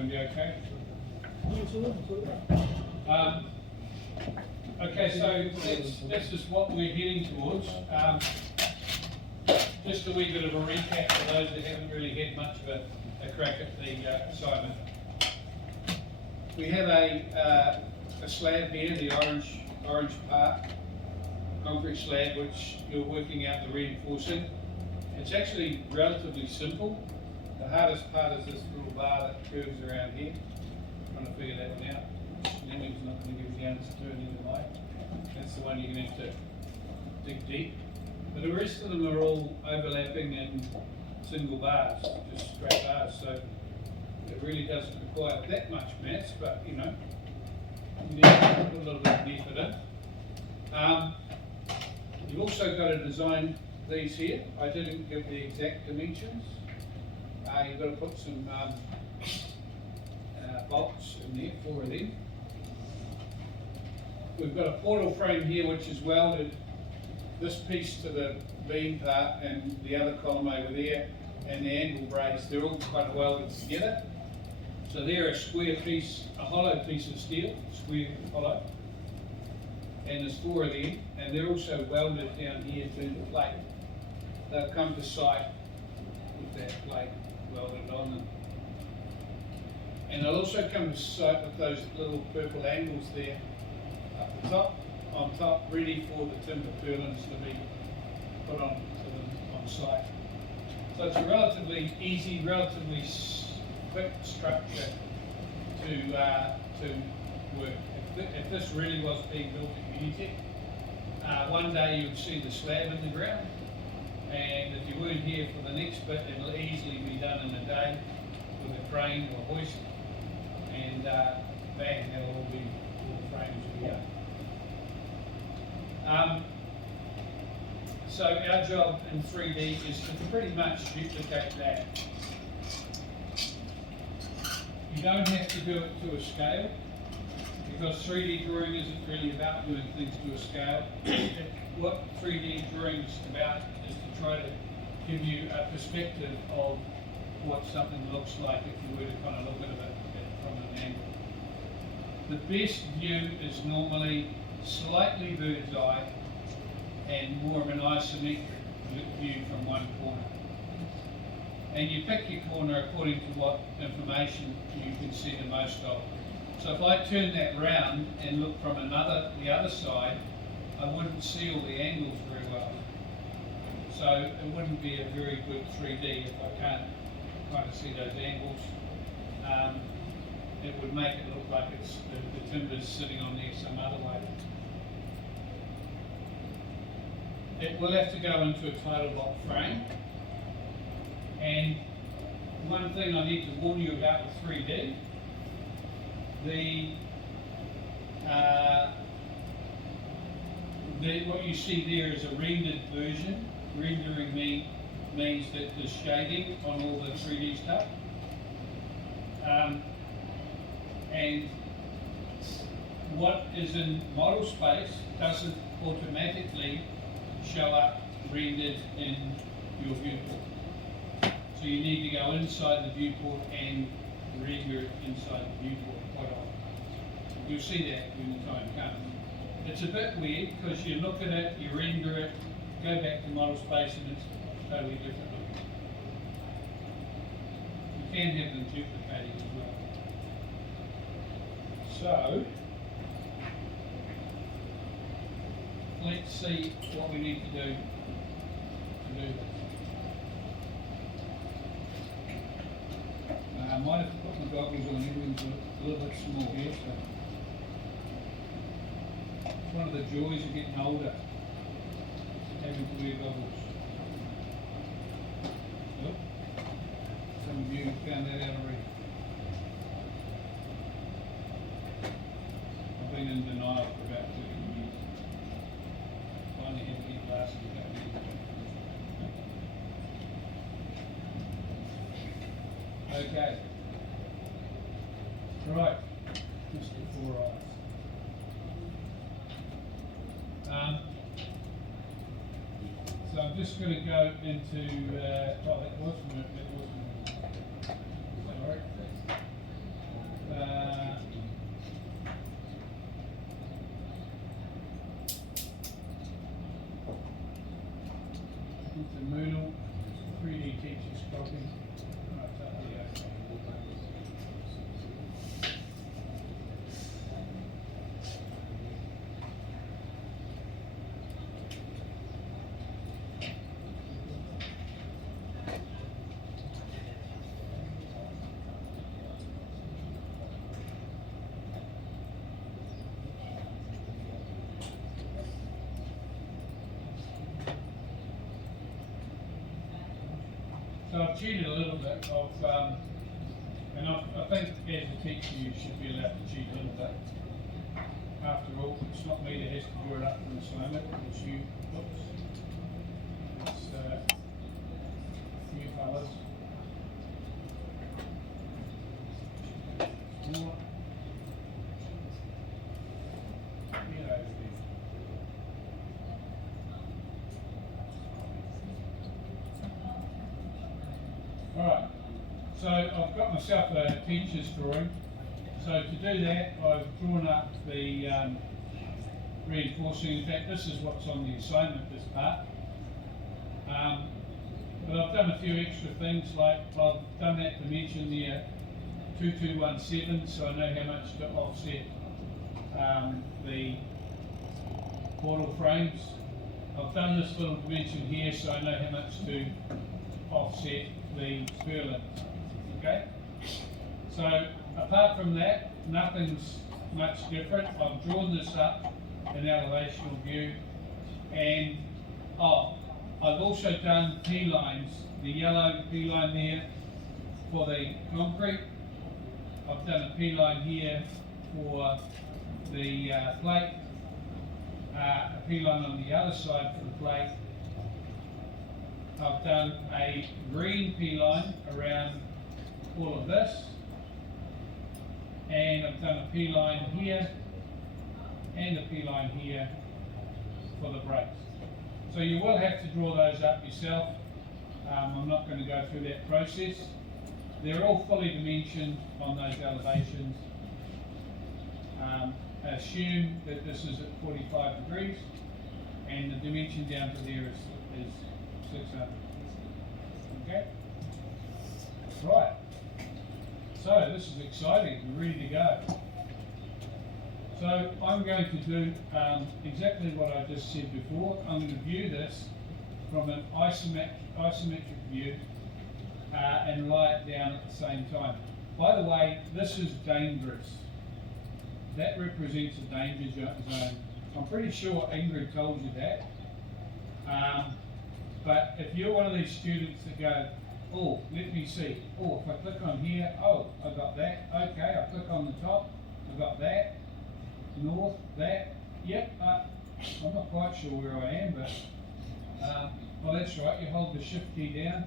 going to be okay? Okay, so this is what we're heading towards. Just a wee bit of a recap for those that haven't really had much of a crack at the assignment. We have a slab here, the orange part, concrete slab, which you're working out the reinforcing. It's actually relatively simple. The hardest part is this little bar that curves around here. I'm trying to figure that one out. Lemming's not going to give you the answer to it either way. That's the one you're going to have to dig deep. But the rest of them are all overlapping in single bars, just straight bars. So it really doesn't require that much maths, but you know, you need to put a little bit of effort in. You've also got to design these here. I didn't give the exact dimensions. You've got to put some bolts in there, 4 of them. We've got a portal frame here which is welded, this piece to the beam part and the other column over there, and the angle brace, they're all kind of welded together. So they're a square piece, a hollow piece of steel, square hollow, and there's 4 of them, and they're also welded down here to the plate. They'll come to site with that plate welded on them. And they'll also come to site with those little purple angles there up the top, on top, ready for the timber purlins to be put on to them on site. So it's a relatively easy, relatively quick structure to work. If this really was being built at Unitec, one day you would see the slab in the ground, and if you weren't here for the next bit, it'll easily be done in a day with a crane or hoist, and bang, that'll all the frames will be up. So our job in 3D is to pretty much duplicate that. You don't have to do it to a scale, because 3D drawing isn't really about doing things to a scale. What 3D drawing is about is to try to give you a perspective of what something looks like if you were to kind of look at it from an angle. The best view is normally slightly bird's eye and more of an isometric view from one corner. And you pick your corner according to what information you can see the most of. So if I turn that round and look from the other side, I wouldn't see all the angles very well. So it wouldn't be a very good 3D if I can't kind of see those angles. It would make it look like it's the timber's sitting on there some other way. It will have to go into a title block frame. And one thing I need to warn you about with 3D, what you see there is a rendered version. Rendering means that there's shading on all the 3D stuff. And what is in model space doesn't automatically show up rendered in your viewport. So you need to go inside the viewport and render it inside the viewport quite often. You'll see that when the time comes. It's a bit weird because you look at it, you render it, go back to model space, and it's totally different looking. You can have them duplicated as well. So let's see what we need to do this. I might have to put my goggles on, everything's a little bit small here, so it's one of the joys of getting older, having to wear goggles. Oh, some of you found that out already. I've been in denial for about 30 years. Finally had to get glasses about a year ago. Okay. Right, Mr. 4 Eyes. So I'm just going to go into, oh, that wasn't. Sorry. teacher's copy. Right, up here. So I've cheated a little bit of, and I think as a teacher you should be allowed to cheat a little bit. After all, it's not me that has to draw it up for an assignment, it's you, oops. It's you fellas. More. Get over there. Alright, so I've got myself a teacher's drawing. So to do that, I've drawn up the reinforcing. In fact, this is what's on the assignment, this part. But I've done a few extra things, like I've done that dimension there, 2217, so I know how much to offset the portal frames. I've done this little dimension here, so I know how much to offset the purlins. Okay? So apart from that, nothing's much different. I've drawn this up in elevational view, and I've also done P-lines, the yellow P-line there for the concrete. I've done a P-line here for the plate, a P-line on the other side for the plate. I've done a green P-line around all of this, and I've done a P-line here and a P-line here for the brakes. So you will have to draw those up yourself. I'm not going to go through that process. They're all fully dimensioned on those elevations. Assume that this is at 45 degrees, and the dimension down to there is 600. Okay? Right. So this is exciting, we're ready to go. So I'm going to do exactly what I just said before. I'm going to view this from an isometric view and lie it down at the same time. By the way, this is dangerous. That represents a danger zone. I'm pretty sure Ingrid told you that. But if you're one of these students that go, oh, let me see. Oh, if I click on here, oh, I got that. Okay, I click on the top, I got that. North, that. Yep, I'm not quite sure where I am, but, well, that's right. You hold the shift key down.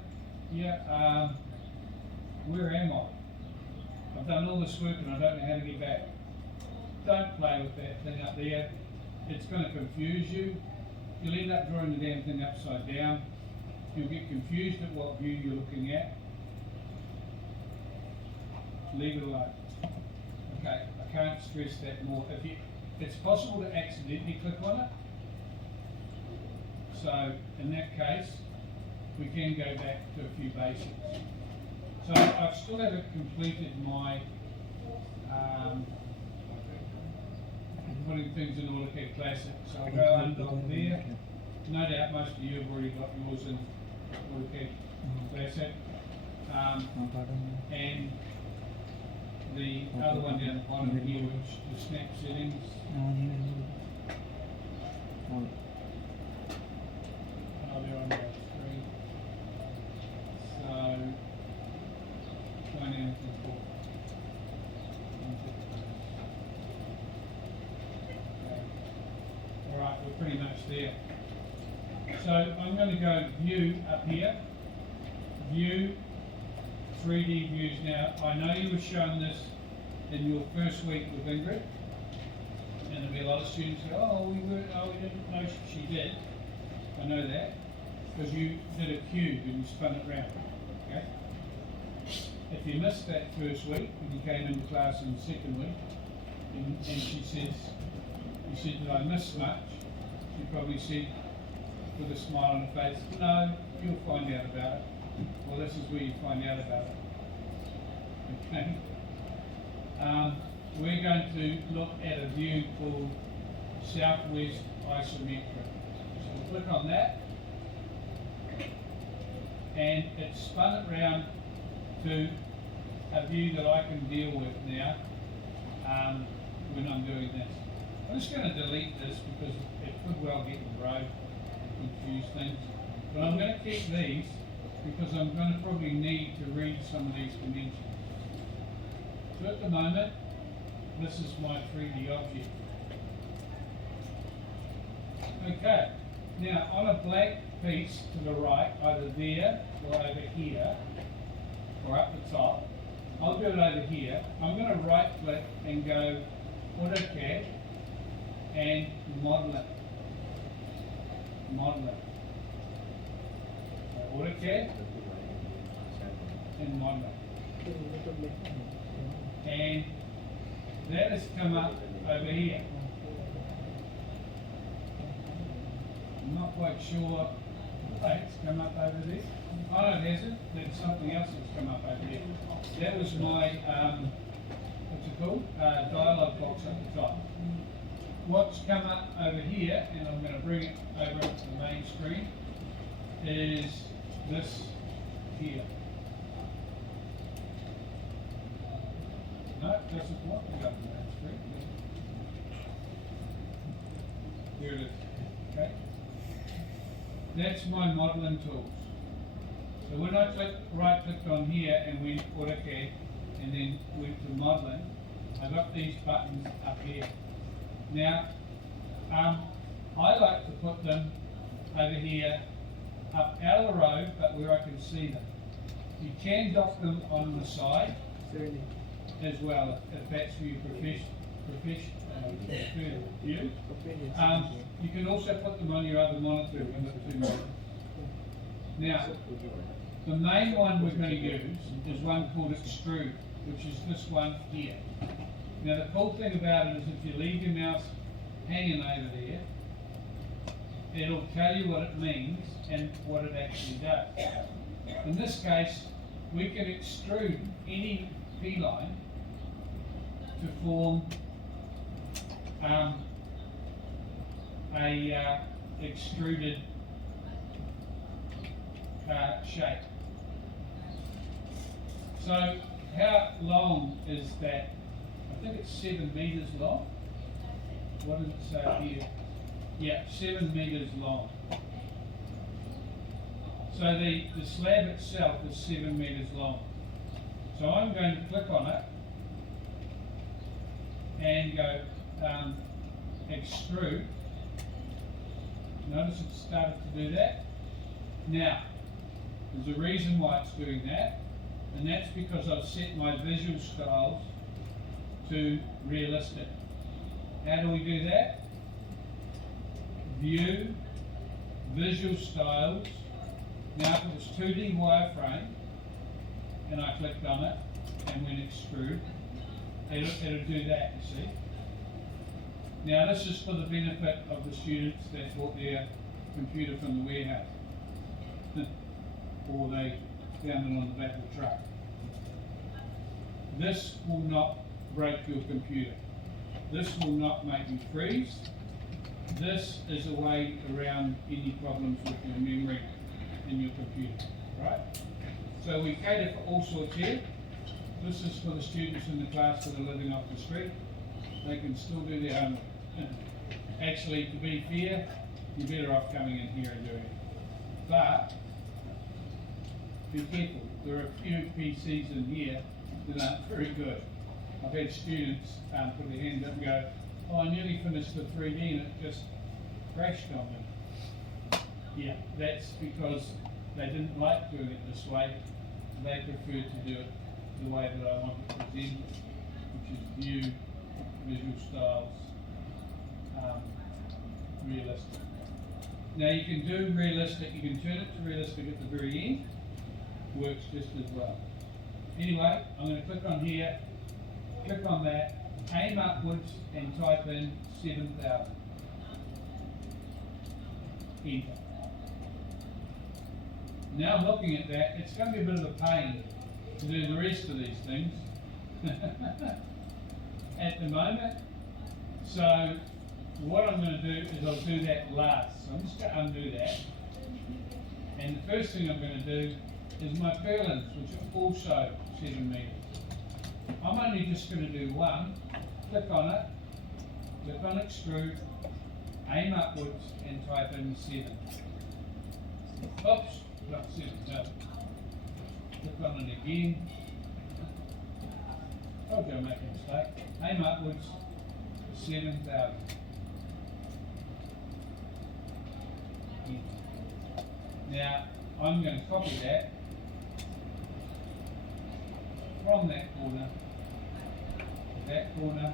Yeah, where am I? I've done all this work and I don't know how to get back. Don't play with that thing up there. It's going to confuse you. You'll end up drawing the damn thing upside down. You'll get confused at what view you're looking at. Leave it alone. Okay, I can't stress that more. It's possible to accidentally click on it. So in that case, we can go back to a few basics. So I still haven't completed my putting things in AutoCAD Classic. So I'll go undock there. No doubt most of you have already got yours in AutoCAD Classic. And the other one down the bottom here, which the snap settings. Oh, they're on the screen. So, dynamic import. Alright, we're pretty much there. So I'm going to go view up here. View, 3D views. Now, I know you were shown this in your first week with Ingrid, and there'll be a lot of students who go, we didn't know she did. I know that, because you did a cube and you spun it round, okay? If you missed that first week, when you came into class in the second week, and she says, you said, did I miss much? She probably said, with a smile on her face, no, you'll find out about it. well, this is where you find out about it. Okay. We're going to look at a view called Southwest Isometric. So click on that, and it's spun it round to a view that I can deal with now when I'm doing this. I'm just going to delete this because it could well get in the road and confuse things. But I'm going to keep these because I'm going to probably need to read some of these dimensions. So at the moment, this is my 3D object. Okay, now on a blank piece to the right, either there or over here, or up the top, I'll do it over here. I'm going to right click and go AutoCAD and model it. Model it. So AutoCAD and model it. And that has come up over here. I'm not quite sure. It's come up over there. Oh no, it hasn't. There's something else that's come up over there. That was my, what's it called? Dialog box at the top. What's come up over here, and I'm going to bring it over to the main screen, is this here. No, it doesn't want to go to the main screen. Here it is. Okay. That's my modeling tools. So when I right clicked on here and went AutoCAD and then went to modeling, I got these buttons up here. Now, I like to put them over here, up out of the road, but where I can see them. You can dock them on the side as well, if that's for your profession view. You can also put them on your other monitor if you've got two monitors. Now, the main one we're going to use is one called Extrude, which is this one here. Now the cool thing about it is if you leave your mouse hanging over there, it'll tell you what it means and what it actually does. In this case, we can extrude any P-line to form a extruded shape. So how long is that? I think it's 7 meters long. What does it say here? Yeah, 7 meters long. So the slab itself is 7 meters long. So I'm going to click on it and go extrude. Notice it started to do that. Now, there's a reason why it's doing that, and that's because I've set my visual styles to realistic. How do we do that? View, visual styles. Now if it was 2D wireframe, and I clicked on it, and went extrude, it'll do that, you see. Now this is for the benefit of the students that bought their computer from the warehouse. Or they found it on the back of the truck. This will not break your computer. This will not make you freeze. This is a way around any problems with your memory in your computer, right? So we cater for all sorts here. This is for the students in the class that are living off the street. They can still do their homework. Actually, to be fair, you're better off coming in here and doing it. But be careful, there are a few PCs in here that aren't very good. I've had students put their hands up and go, oh, I nearly finished the 3D and it just crashed on me. Yeah, that's because they didn't like doing it this way. They preferred to do it the way that I want to present it, which is view, visual styles, realistic. Now you can do realistic, you can turn it to realistic at the very end. Works just as well. Anyway, I'm going to click on here, click on that, aim upwards and type in 7,000. Enter. Now I'm looking at that, it's gonna be a bit of a pain to do the rest of these things at the moment. So what I'm gonna do is I'll do that last. So I'm just gonna undo that. And the first thing I'm gonna do is my purlins, which are also 7 meters. I'm only just gonna do one, click on extrude, aim upwards and type in 7. Oops, not 7, no. Click on it again. Told you I'm making a mistake. Aim upwards, 7,000. Now, I'm going to copy that from that corner, that corner,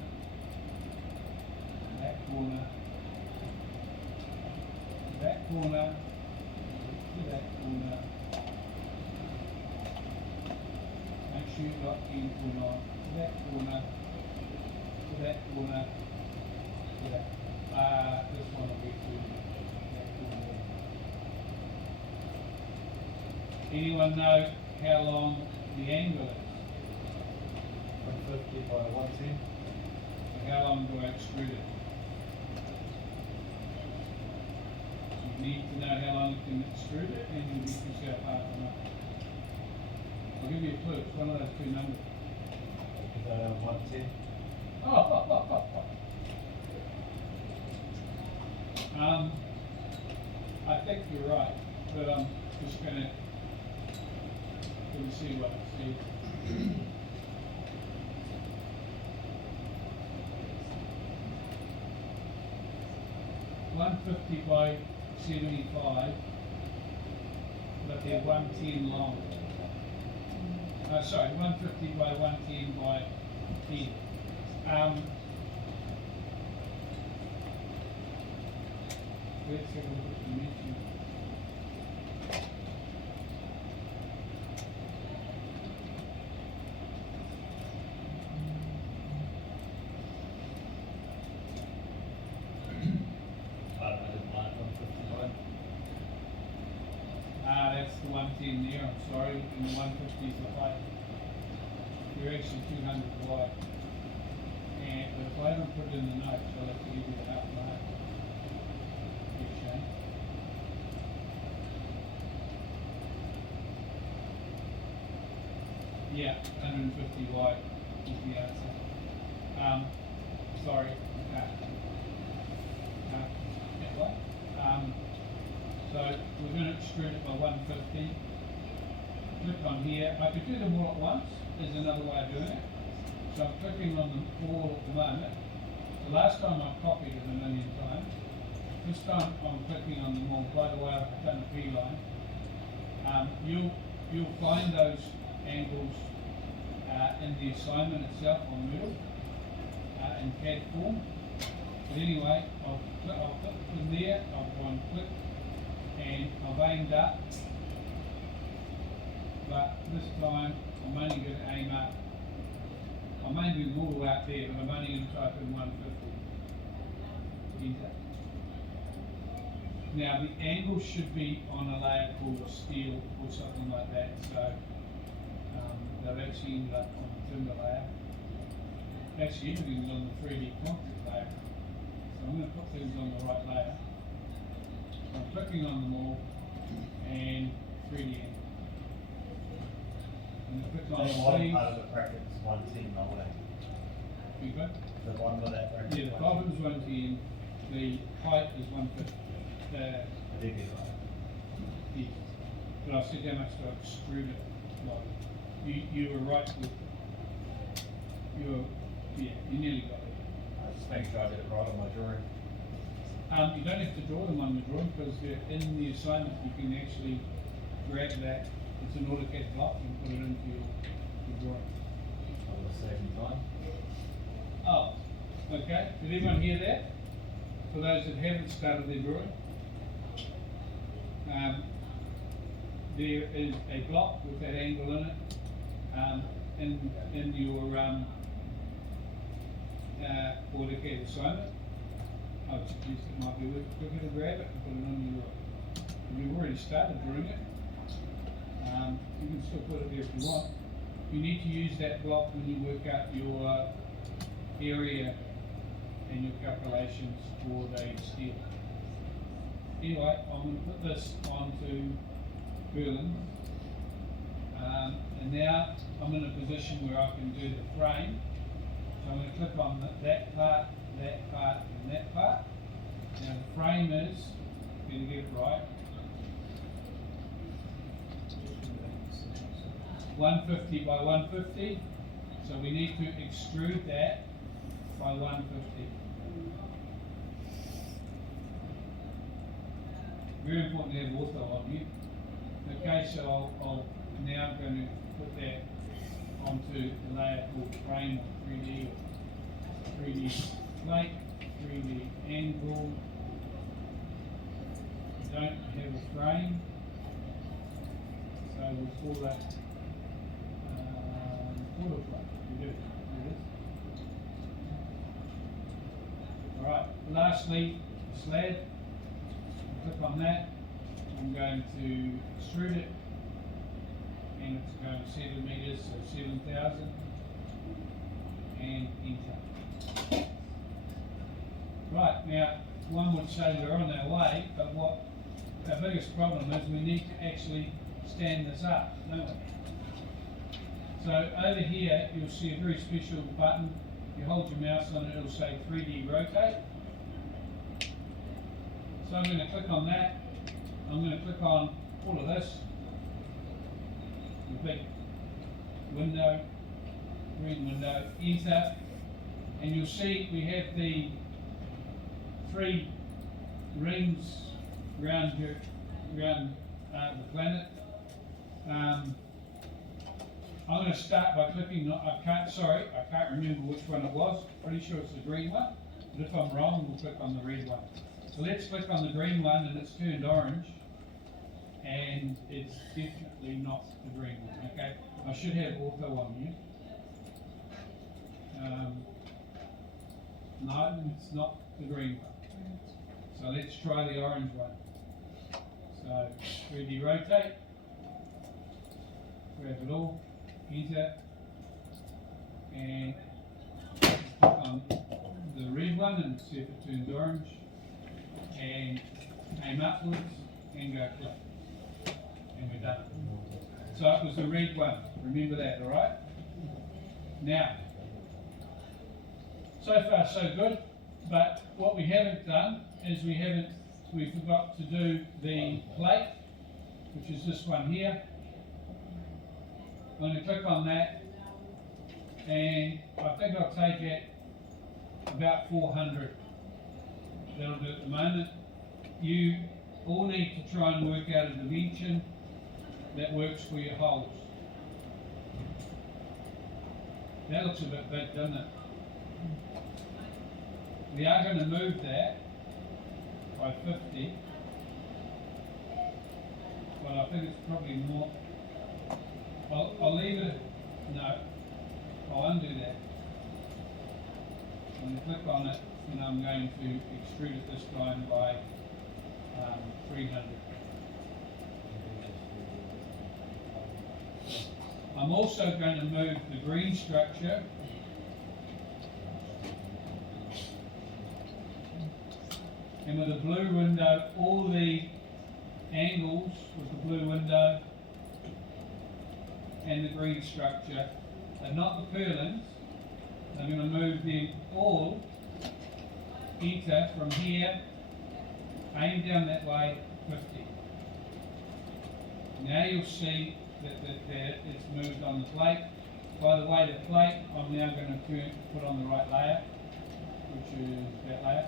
that corner, that corner, to that corner. Make sure you've got the corner on, to that corner, to that corner, to that. This one will be to that corner. Anyone know how long the angle is? 150 by 110. So how long do I extrude it? You need to know how long you can extrude it, and you'll give yourself half an hour. I'll give you a clue, it's one of those two numbers. 110. I think you're right, but I'm just gonna see what it says. 150 by 75, but they're 110 long. Sorry, 150 by 110 by 10. Let's have a look at the dimension. That's the 110 there, I'm sorry, and the 150 is the height. You're actually 200 wide. And if I haven't put it in the notes, I'll have to give you the half mark. Yes, Shane? Yeah, 150 wide is the answer. Sorry, that way. So we're going to extrude it by 150. Click on here. I could do them all at once. There's another way of doing it. So I'm clicking on them all at the moment. The last time I copied it a million times. This time I'm clicking on them all. By the way, I've done a P line. You'll find those angles in the assignment itself on Moodle in CAD form. But anyway, I'll click from there. I'll go and click. And I've aimed up, but this time I'm only going to aim up. I'm aiming all out there, but I'm only going to type in 150. Enter. Now the angle should be on a layer called steel or something like that, so they've actually ended up on the timber layer. Actually everything's on the 3D concrete layer, so I'm going to put things on the right layer. I'm clicking on them all and 3D. And I click on The the bottom sleeves. part of the bracket is 110, not way. You good? The bottom of that bracket. Yeah, the bottom is 110, the height is 150. I did get it right. Yeah. But I said how much to extrude it. Like, you were right with, you nearly got it. I just make sure I did it right on my drawing. You don't have to draw them on the drawing because they're in the assignment. You can actually grab that. It's an AutoCAD block and put it into your drawing. I will save you time. Oh, okay. Did everyone hear that? For those that haven't started their drawing, there is a block with that angle in it in your AutoCAD assignment. I'd suggest it might be worth quicker to grab it and put it on your. You've already started drawing it. You can still put it there if you want. You need to use that block when you work out your area and your calculations for the steel. Anyway, I'm going to put this onto purlin. And now I'm in a position where I can do the frame. So I'm going to click on that part, and that part. Now the frame is, going to get it right, 150 by 150. So we need to extrude that by 150. Very important to have ortho on here. Okay, so I'll now I'm going to put that onto a layer called frame or 3D plate, 3D angle. We don't have a frame, so we'll call that quarter plate. We do. Alright, lastly, the slab. Click on that. I'm going to extrude it, and it's going 7 meters, so 7,000, and enter. Right, now, one would say we're on our way, but what our biggest problem is we need to actually stand this up, don't we? So over here, you'll see a very special button. You hold your mouse on it, it'll say 3D rotate. So I'm going to click on that. I'm going to click on all of this. The big window, green window, enter. And you'll see we have the 3 rings around the planet. I'm going to start by clicking, I can't remember which one it was. Pretty sure it's the green one. But if I'm wrong, we'll click on the red one. So let's click on the green one, and it's turned orange. And it's definitely not the green one, okay? I should have ortho on here. No, it's not the green one. So let's try the orange one. So 3D rotate, grab it all, enter, and click on the red one and see if it turns orange, and aim upwards and go click, and we're done. So it was the red one, remember that, alright? Now, so far so good, but what we haven't done is we forgot to do the plate, which is this one here. I'm going to click on that, and I think I'll take it about 400. That'll do at the moment. You all need to try and work out a dimension that works for your holes. That looks a bit big, doesn't it? We are going to move that by 50, but I think it's probably more. I'll leave it. No, I'll undo that. I'm going to click on it, and I'm going to extrude it this time by 300. I'm also going to move the green structure and with the blue window, all the angles with the blue window and the green structure are not the purlins. I'm going to move them all, enter from here, aim down that way, 50. Now you'll see that it's moved on the plate. By the way, the plate I'm now going to put on the right layer, which is that layer.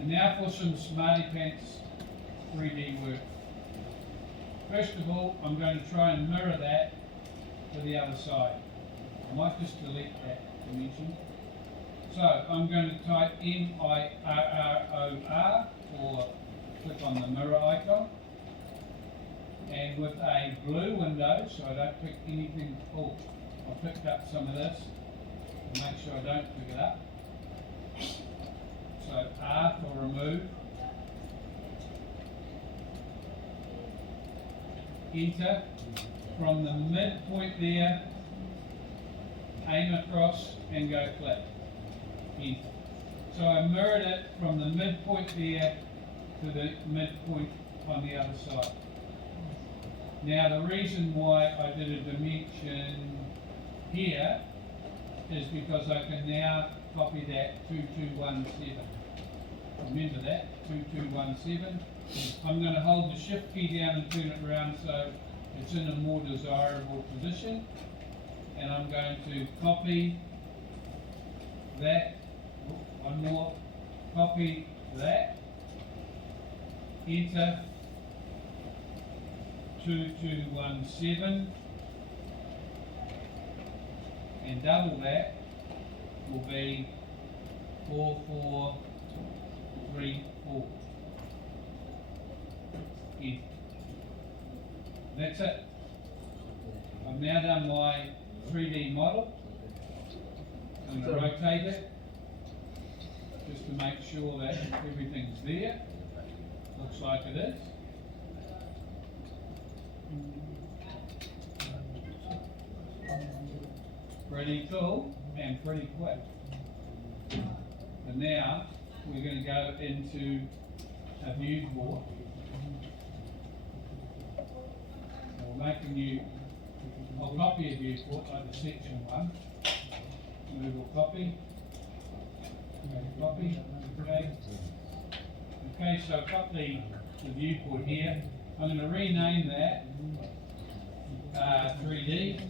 And now for some Smarty Pants 3D work. First of all, I'm going to try and mirror that to the other side. I might just delete that dimension. So I'm going to type MIRROR, or click on the mirror icon. And with a blue window, so I don't pick anything, I picked up some of this, to make sure I don't pick it up. So R for remove. enter, from the midpoint there, aim across and go flat, enter. So I mirrored it from the midpoint there to the midpoint on the other side. Now the reason why I did a dimension here is because I can now copy that 2217. Remember that, 2217. I'm going to hold the shift key down and turn it around so it's in a more desirable position. And I'm going to copy that, one more, copy that, enter, 2217, and double that will be 4434. Enter. That's it. I've now done my 3D model. I'm going to rotate it just to make sure that everything's there. Looks like it is. Pretty cool and pretty quick. And now we're going to go into a viewport. We'll make a new, I'll copy a viewport like the section one. We will copy. Copy. Okay. Okay, so I've got the viewport here. I'm going to rename that 3D.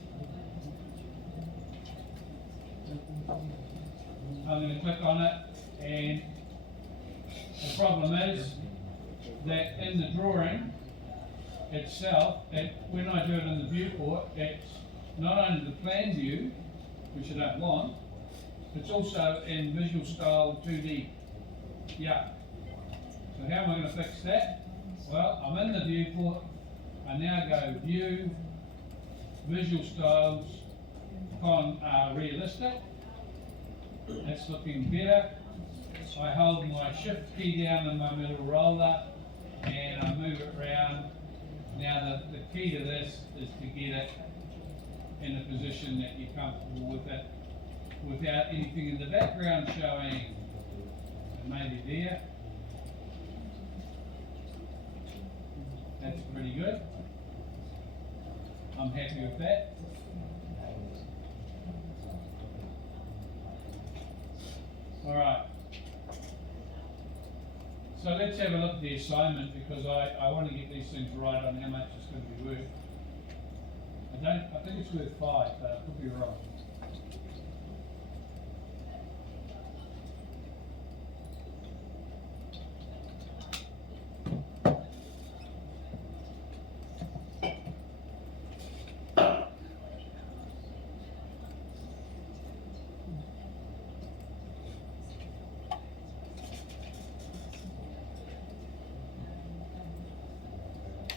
I'm going to click on it, and the problem is that in the drawing itself, when I do it in the viewport, it's not only the plan view, which I don't want, it's also in Visual Style 2D. Yeah. So how am I going to fix that? Well, I'm in the viewport. I now go View, Visual Styles, on Realistic. That's looking better. I hold my shift key down in my middle roller and I move it around. Now the key to this is to get it in a position that you're comfortable with it without anything in the background showing. And maybe there. That's pretty good. I'm happy with that. Alright. So let's have a look at the assignment because I want to get these things right on how much it's going to be worth. I think it's worth 5, but I could be wrong.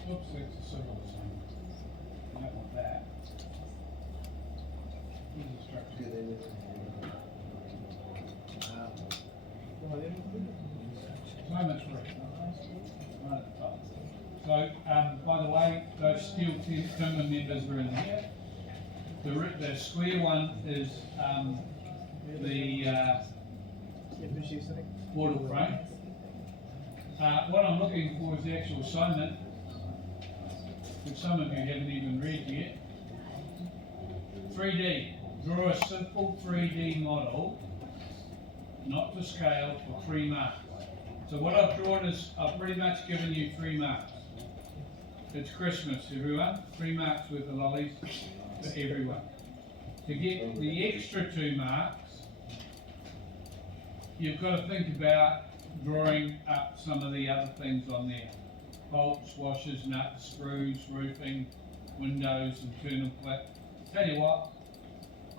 Oops, that's a circle assignment. I don't want that. Here's the structure. Assignment's right at the top. So, by the way, those steel timber members are in here. The square one is the portal frame. What I'm looking for is the actual assignment, which some of you haven't even read yet. 3D. Draw a simple 3D model, not to scale, for 3 marks. So what I've drawn is, I've pretty much given you 3 marks. It's Christmas, everyone. 3 marks worth of lollies for everyone. To get the extra 2 marks, you've got to think about drawing up some of the other things on there. Bolts, washers, nuts, screws, roofing, windows, internal clip. Tell you what,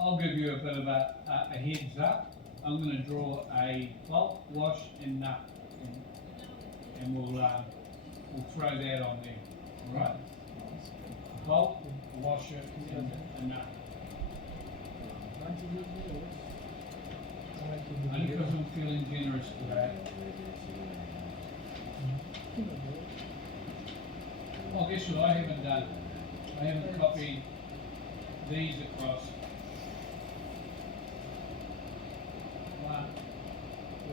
I'll give you a bit of a heads up. I'm going to draw a bolt, wash and nut, and we'll throw that on there. All right? Bolt, washer, and a nut. Only because I'm feeling generous today. Oh, guess what I haven't done? I haven't copied these across. 1,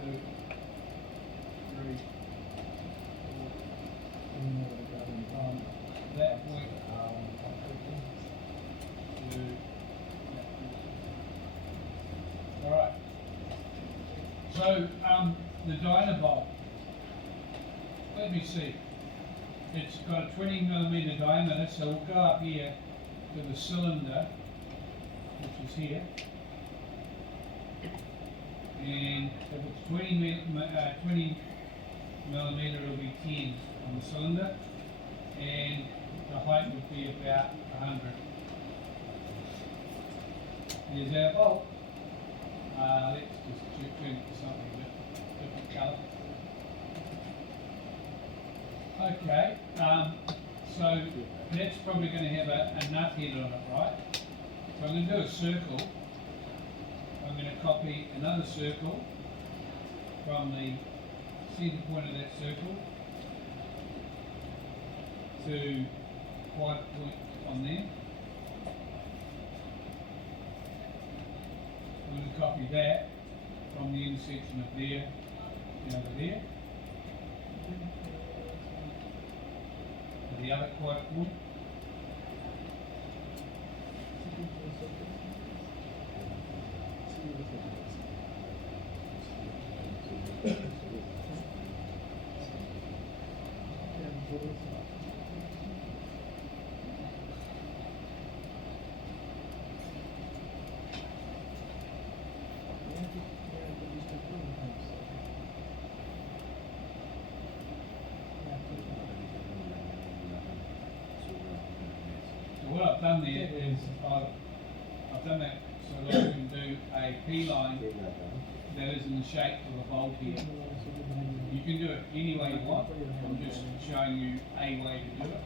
2, 3, 4. From that point to that point. Alright. So, the Dynavolt. Let me see. It's got a 20mm diameter, so we'll go up here to the cylinder, which is here. And if it's 20mm, it'll be 10 on the cylinder, and the height would be about 100. There's our bolt. Let's just turn it to something a bit different colour. Okay, so that's probably going to have a nut head on it, right? So I'm going to do a circle. I'm going to copy another circle from the centre point of that circle to quite a point on there. I'm going to copy that from the intersection of there and over there. The other quite point. What I've done there is I've done that so that I can do a P line that is in the shape of a bolt here. You can do it any way you want. I'm just showing you a way to do it.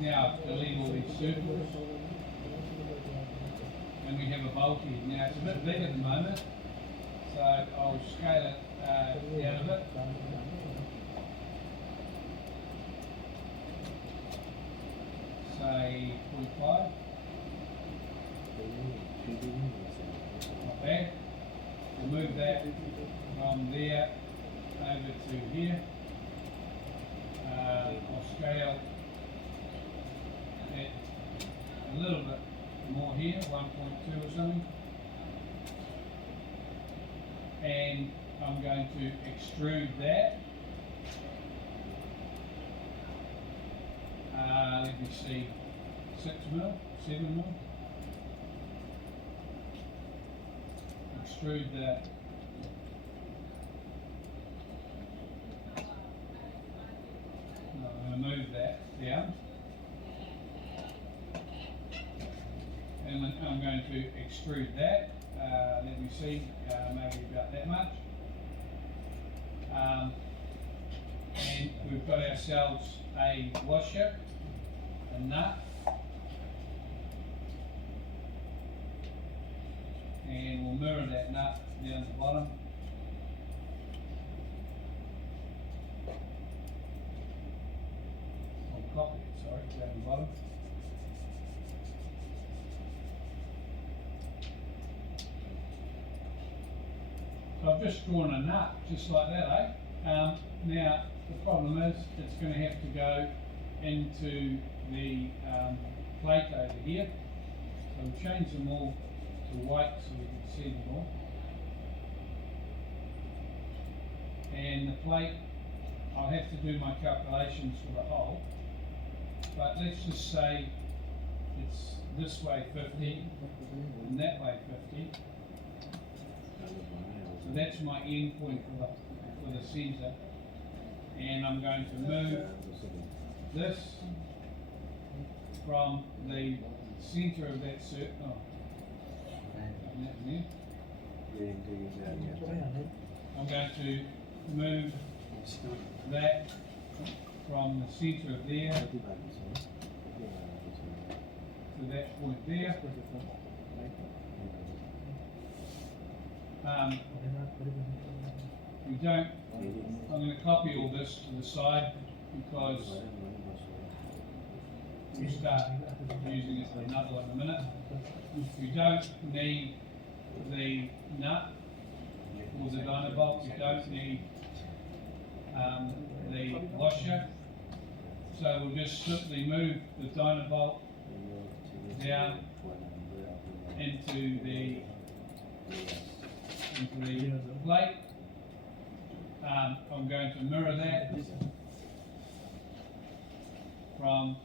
Now delete all these circles, and we have a bolt here. Now it's a bit big at the moment, so I'll scale it down a bit. Say 0.5. Not bad. We'll move that from there over to here. I'll scale it a little bit more here, 1.2 or something. And I'm going to extrude that. Let me see, 6mm, 7mm. Extrude that. I'm going to move that down. And I'm going to extrude that. Let me see, maybe about that much. And we've got ourselves a washer, a nut, and we'll mirror that nut down the bottom. I'll copy it, sorry, down the bottom. So I've just drawn a nut, just like that, eh? Now, the problem is, it's going to have to go into the plate over here. So we'll change them all to white so we can see them all. And the plate, I'll have to do my calculations for the hole. But let's just say it's this way 50 and that way 50. So that's my end point for the centre. And I'm going to move this from the centre of that circle. I'm going to move that from the centre of there to that point there. we don't, I'm gonna copy all this to the side because we start using it for another one in a minute. We don't need the nut or the Dynabolt, we don't need the washer. So we'll just simply move the Dynabolt down into the plate. I'm going to mirror that from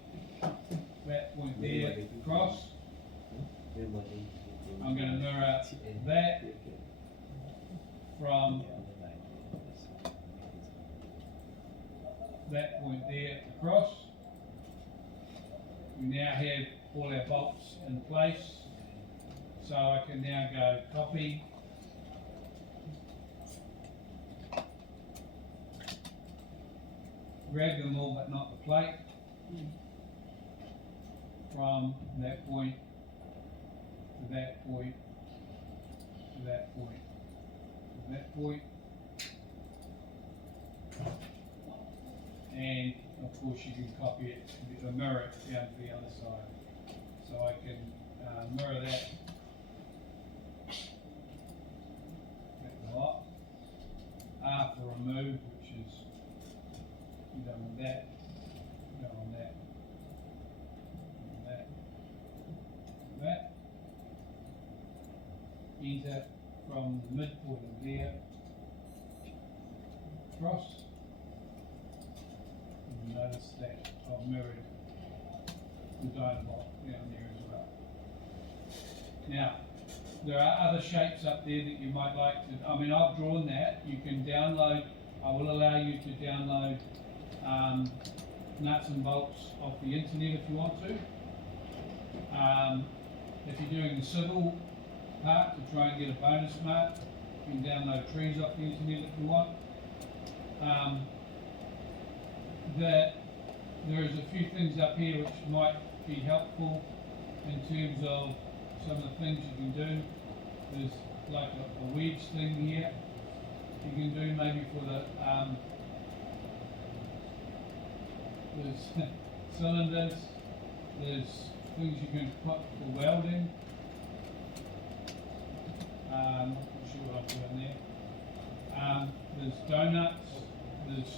that point there across. I'm going to mirror that from that point there across. We now have all our bolts in place, so I can now go copy, grab them all but not the plate, from that point to that point to that point to that point, and of course you can copy it, mirror it down to the other side. So I can mirror that lot. R for remove, which is done with that, go on that, that, that. Enter from the midpoint of there, across. And notice that I've mirrored the Dynabolt down there as well. Now, there are other shapes up there that you might like to, I mean, I've drawn that. You can download, I will allow you to download nuts and bolts off the internet if you want to. If you're doing the civil part to try and get a bonus mark, you can download trees off the internet if you want. There is a few things up here which might be helpful in terms of some of the things you can do. There's like a wedge thing here you can do maybe for the there's cylinders, there's things you can put for welding. I'm not sure what I'm doing there. There's donuts, there's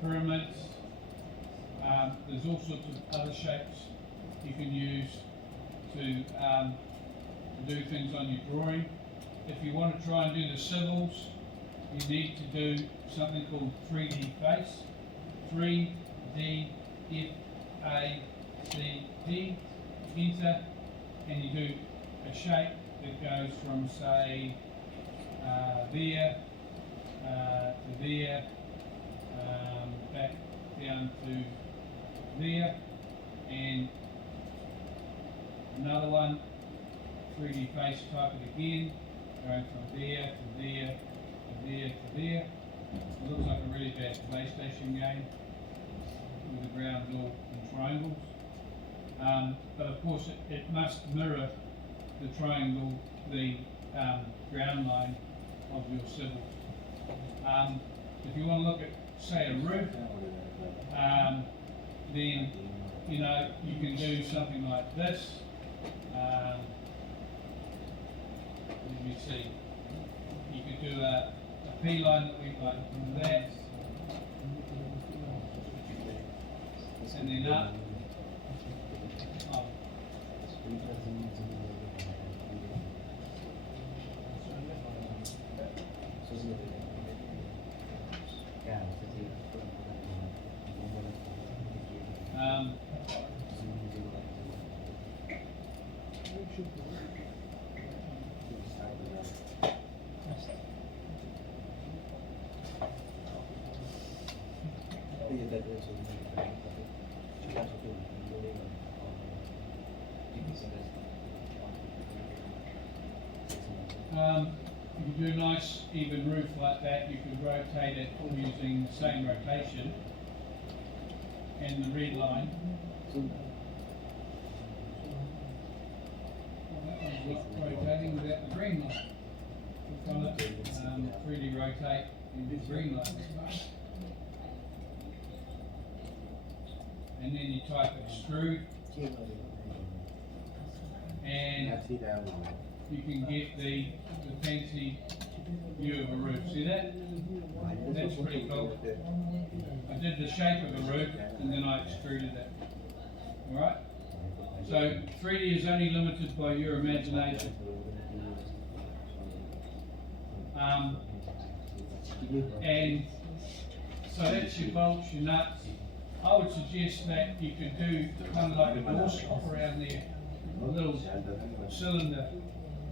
pyramids, there's all sorts of other shapes you can use to do things on your drawing. If you want to try and do the civils, you need to do something called 3D face. 3D F A C P, enter, and you do a shape that goes from say there to there, back down to there, and another one, 3D face, type it again, going from there to there to there to there. It looks like a really bad PlayStation game with the ground all in triangles. But of course it must mirror the triangle, the ground line of your civil. If you want to look at, say, a roof, then you know you can do something like this. Let me see. You could do a P line that we like that, and then up. Oh. If you do a nice even roof like that, you could rotate it using the same rotation and the red line. Well, that one's not rotating without the green line. Click on it, 3D rotate, and the green light. And then you type extrude, and you can get the fancy view of a roof. See that? That's pretty cool. I did the shape of the roof and then I extruded it. Alright? So 3D is only limited by your imagination. And so that's your bolts, your nuts. I would suggest that you could do kind of like a door stop around there, a little cylinder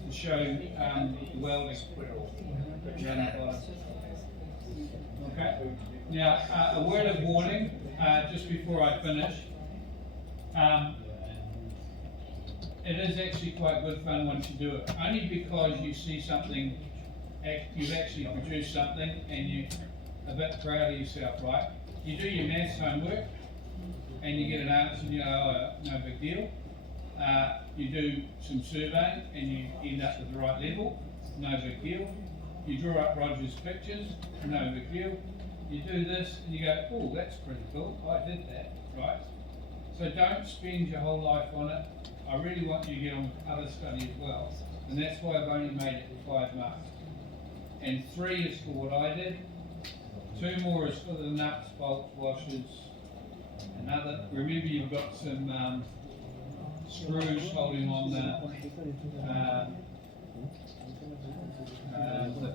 to show the welding. Okay. Now, a word of warning, just before I finish. It is actually quite good fun once you do it, only because you see something, you've actually produced something and you're a bit proud of yourself, right? You do your maths homework and you get an answer and you go, oh, no big deal. You do some surveying and you end up with the right level, no big deal. You draw up Roger's pictures, no big deal. You do this and you go, oh, that's pretty cool, I did that, right? So don't spend your whole life on it. I really want you to get on with other study as well. And that's why I've only made it 5 marks. And 3 is for what I did. 2 more is for the nuts, bolts, washers. Remember you've got some screws holding on the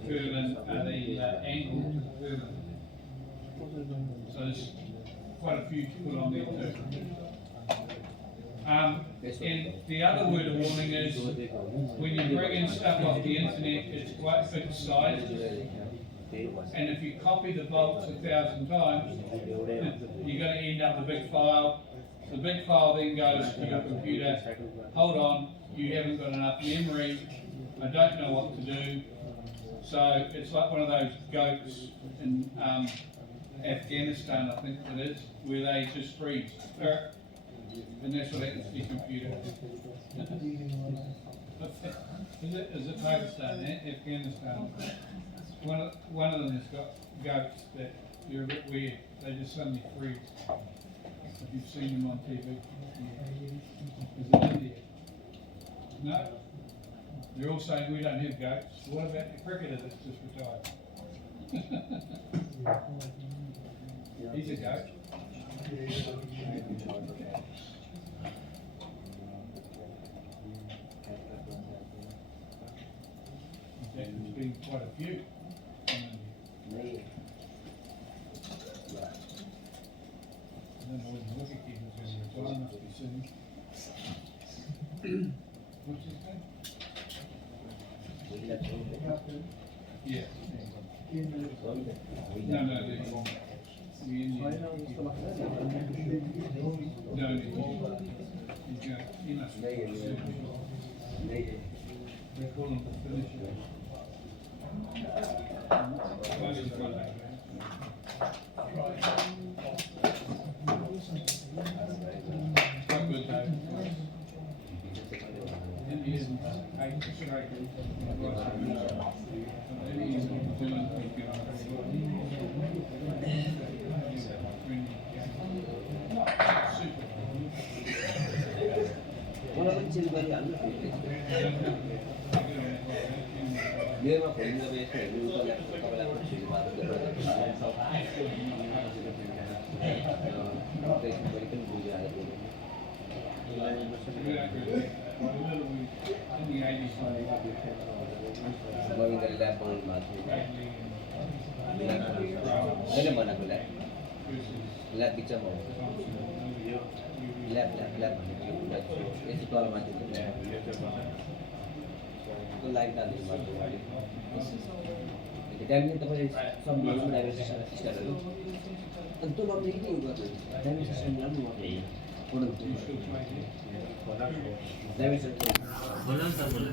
purlin, the angle to the purlin. So there's quite a few to put on there too. And the other word of warning is, when you bring in stuff off the internet, it's quite fixed size. And if you copy the bolts 1,000 times, you're going to end up with a big file. The big file then goes to your computer. Hold on, you haven't got enough memory. I don't know what to do. So it's like one of those goats in Afghanistan, I think it is, where they just freeze. And that's what happens to your computer. Is it Pakistan, Afghanistan? One of them has got goats that they're a bit weird. They just suddenly freeze. If you've seen them on TV. Is it India? No? They're all saying we don't have goats. What about the cricketer that's just retired? He's a goat. There's been quite a few. I don't know when the wicket keeper's going to retire, must be soon. What's his name? Yeah. No, the Indian. No, he must be soon. They call him the finisher. Quite good though. And he isn't striking. And he isn't doing pretty good. Super. Lab bicara mau, lab itu kalau mati itu lain tadi mati. Jadi kami itu pada sebelum dari secara itu, tentu nomor ini juga tu, dan bisa sembilan nomor ini, orang tu, dari secara, mana sama.